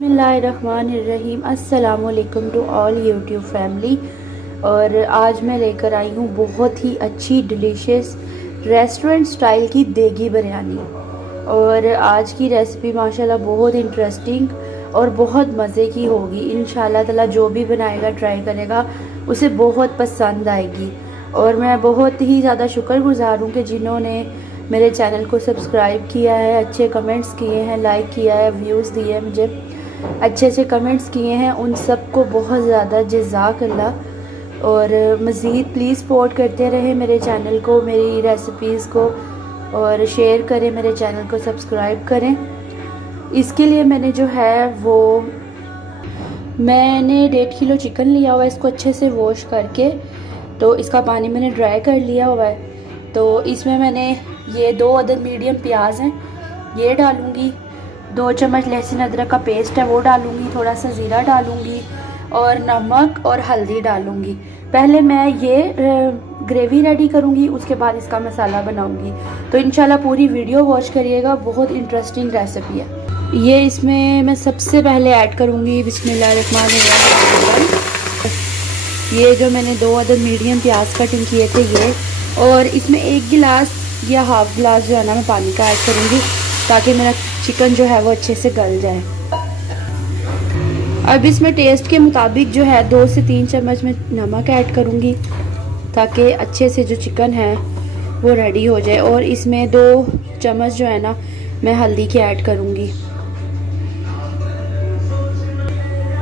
बिस्मिल्लाहिर्रहमानिर्रहीम। अस्सलाम वालेकुम टू ऑल यूट्यूब फैमिली। और आज मैं लेकर आई हूँ बहुत ही अच्छी डिलीशियस रेस्टोरेंट स्टाइल की देगी बिरयानी। और आज की रेसिपी माशाल्लाह बहुत इंटरेस्टिंग और बहुत मज़े की होगी। इंशाल्लाह ताला जो भी बनाएगा ट्राई करेगा उसे बहुत पसंद आएगी। और मैं बहुत ही ज़्यादा शुक्रगुज़ार हूँ कि जिन्होंने मेरे चैनल को सब्सक्राइब किया है, अच्छे कमेंट्स किए हैं, लाइक किया है, व्यूज़ दिए हैं, मुझे अच्छे अच्छे कमेंट्स किए हैं, उन सबको बहुत ज़्यादा जज़ाकल्लाह। और मज़ीद प्लीज़ सपोर्ट करते रहे मेरे चैनल को, मेरी रेसिपीज़ को, और शेयर करें, मेरे चैनल को सब्सक्राइब करें। इसके लिए मैंने जो है वो मैंने 1.5 किलो चिकन लिया हुआ है। इसको अच्छे से वॉश करके तो इसका पानी मैंने ड्राई कर लिया हुआ है। तो इसमें मैंने ये 2 अदद मीडियम प्याज हैं, ये डालूँगी। 2 चम्मच लहसुन अदरक का पेस्ट है वो डालूँगी। थोड़ा सा ज़ीरा डालूँगी और नमक और हल्दी डालूँगी। पहले मैं ये ग्रेवी रेडी करूँगी, उसके बाद इसका मसाला बनाऊँगी। तो इंशाल्लाह पूरी वीडियो वॉच करिएगा, बहुत इंटरेस्टिंग रेसिपी है ये। इसमें मैं सबसे पहले ऐड करूँगी बिस्मिल्लाहिर्रहमानिर्रहीम। ये जो मैंने 2 अदद मीडियम प्याज कटिंग किए थे ये, और इसमें 1 गिलास या हाफ गिलास जो है ना मैं पानी का ऐड करूँगी, ताकि मेरा चिकन जो है वो अच्छे से गल जाए। अब इसमें टेस्ट के मुताबिक जो है 2 से 3 चम्मच में नमक ऐड करूँगी, ताकि अच्छे से जो चिकन है वो रेडी हो जाए। और इसमें 2 चम्मच जो है ना मैं हल्दी के ऐड करूँगी।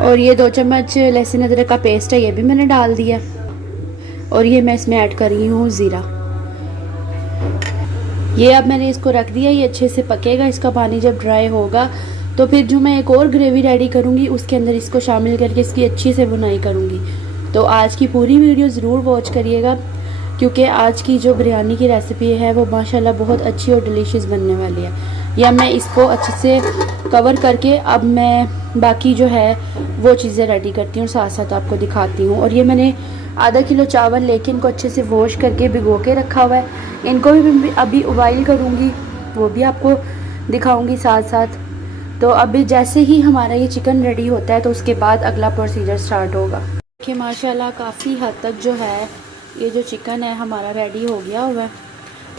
और ये 2 चम्मच लहसुन अदरक का पेस्ट है, ये भी मैंने डाल दिया। और ये मैं इसमें ऐड कर रही हूँ ज़ीरा। ये अब मैंने इसको रख दिया, ये अच्छे से पकेगा। इसका पानी जब ड्राई होगा तो फिर जो मैं एक और ग्रेवी रेडी करूँगी उसके अंदर इसको शामिल करके इसकी अच्छी से बुनाई करूँगी। तो आज की पूरी वीडियो ज़रूर वॉच करिएगा, क्योंकि आज की जो बिरयानी की रेसिपी है वो माशाल्लाह बहुत अच्छी और डिलीशियस बनने वाली है। या मैं इसको अच्छे से कवर करके अब मैं बाकी जो है वो चीज़ें रेडी करती हूँ, साथ साथ आपको दिखाती हूँ। और ये मैंने आधा किलो चावल लेके इनको अच्छे से वॉश करके भिगो के रखा हुआ है। इनको भी अभी उबाइल करूँगी, वो भी आपको दिखाऊँगी साथ साथ। तो अभी जैसे ही हमारा ये चिकन रेडी होता है तो उसके बाद अगला प्रोसीजर स्टार्ट होगा। देखिए माशाल्लाह काफ़ी हद तक जो है ये जो चिकन है हमारा रेडी हो गया हुआ है।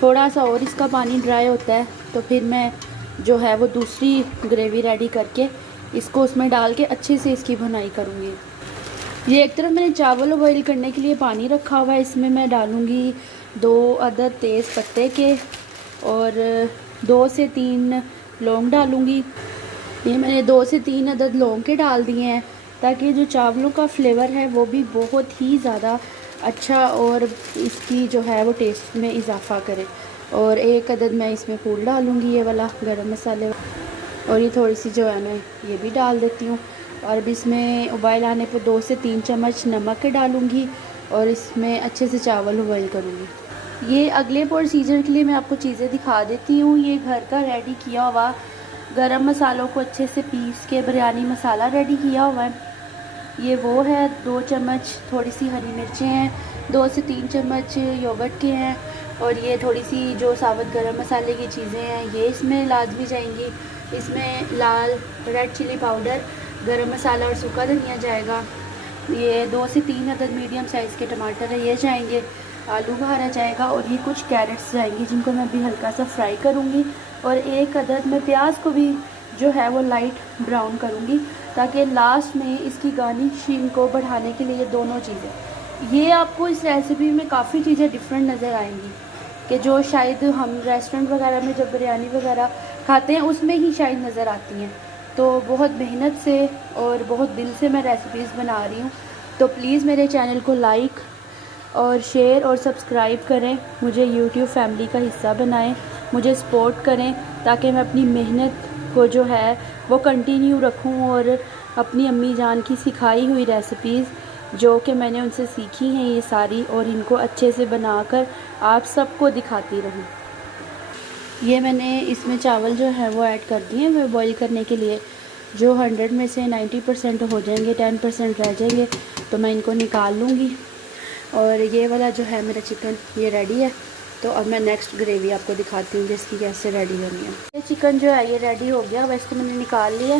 थोड़ा सा और इसका पानी ड्राई होता है तो फिर मैं जो है वो दूसरी ग्रेवी रेडी करके इसको उसमें डाल के अच्छे से इसकी भुनाई करूँगी। ये एक तरफ मैंने चावल बॉईल करने के लिए पानी रखा हुआ है, इसमें मैं डालूँगी 2 अदद तेज़ पत्ते के और 2 से 3 लौंग डालूँगी। ये मैंने 2 से 3 अदद लौंग के डाल दिए हैं, ताकि जो चावलों का फ्लेवर है वो भी बहुत ही ज़्यादा अच्छा और इसकी जो है वो टेस्ट में इजाफ़ा करे। और 1 अदद मैं इसमें फूल डालूँगी, ये वाला गरम मसाले। और ये थोड़ी सी जो है मैं ये भी डाल देती हूँ। और अब इसमें उबाइल आने पर 2 से 3 चम्मच नमक के डालूँगी और इसमें अच्छे से चावल उबाइल करूँगी। ये अगले प्रोसीजर के लिए मैं आपको चीज़ें दिखा देती हूँ। ये घर का रेडी किया हुआ गरम मसालों को अच्छे से पीस के बिरयानी मसाला रेडी किया हुआ है, ये वो है। 2 चम्मच थोड़ी सी हरी मिर्चें हैं, 2 से 3 चम्मच योगर्ट के हैं, और ये थोड़ी सी जो साबुत गरम मसाले की चीज़ें हैं ये इसमें लाजमी जाएंगी। इसमें लाल रेड चिली पाउडर, गरम मसाला और सूखा धनिया जाएगा। ये 2 से 3 अदद मीडियम साइज़ के टमाटर है ये जाएंगे, आलू बहारा जाएगा, और ये कुछ कैरेट्स जाएंगी जिनको मैं अभी हल्का सा फ्राई करूँगी। और 1 अदद मैं प्याज को भी जो है वो लाइट ब्राउन करूँगी, ताकि लास्ट में इसकी गार्निशिंग को बढ़ाने के लिए ये दोनों चीज़ें। ये आपको इस रेसिपी में काफ़ी चीज़ें डिफरेंट नज़र आएंगी कि जो शायद हम रेस्टोरेंट वगैरह में जब बिरयानी वगैरह खाते हैं उसमें ही शायद नज़र आती हैं। तो बहुत मेहनत से और बहुत दिल से मैं रेसिपीज़ बना रही हूँ। तो प्लीज़ मेरे चैनल को लाइक और शेयर और सब्सक्राइब करें, मुझे यूट्यूब फैमिली का हिस्सा बनाएं, मुझे सपोर्ट करें, ताकि मैं अपनी मेहनत को जो है वो कंटिन्यू रखूं और अपनी अम्मी जान की सिखाई हुई रेसिपीज़ जो कि मैंने उनसे सीखी हैं ये सारी, और इनको अच्छे से बनाकर आप सबको दिखाती रहूं। ये मैंने इसमें चावल जो है वो ऐड कर दिए वो बॉईल करने के लिए। जो 100 में से 90% हो जाएंगे, 10% रह जाएंगे तो मैं इनको निकाल लूँगी। और ये वाला जो है मेरा चिकन ये रेडी है। तो अब मैं नेक्स्ट ग्रेवी आपको दिखाती हूँ कि इसकी कैसे रेडी करनी है। ये चिकन जो है ये रेडी हो गया, अब इसको मैंने निकाल लिया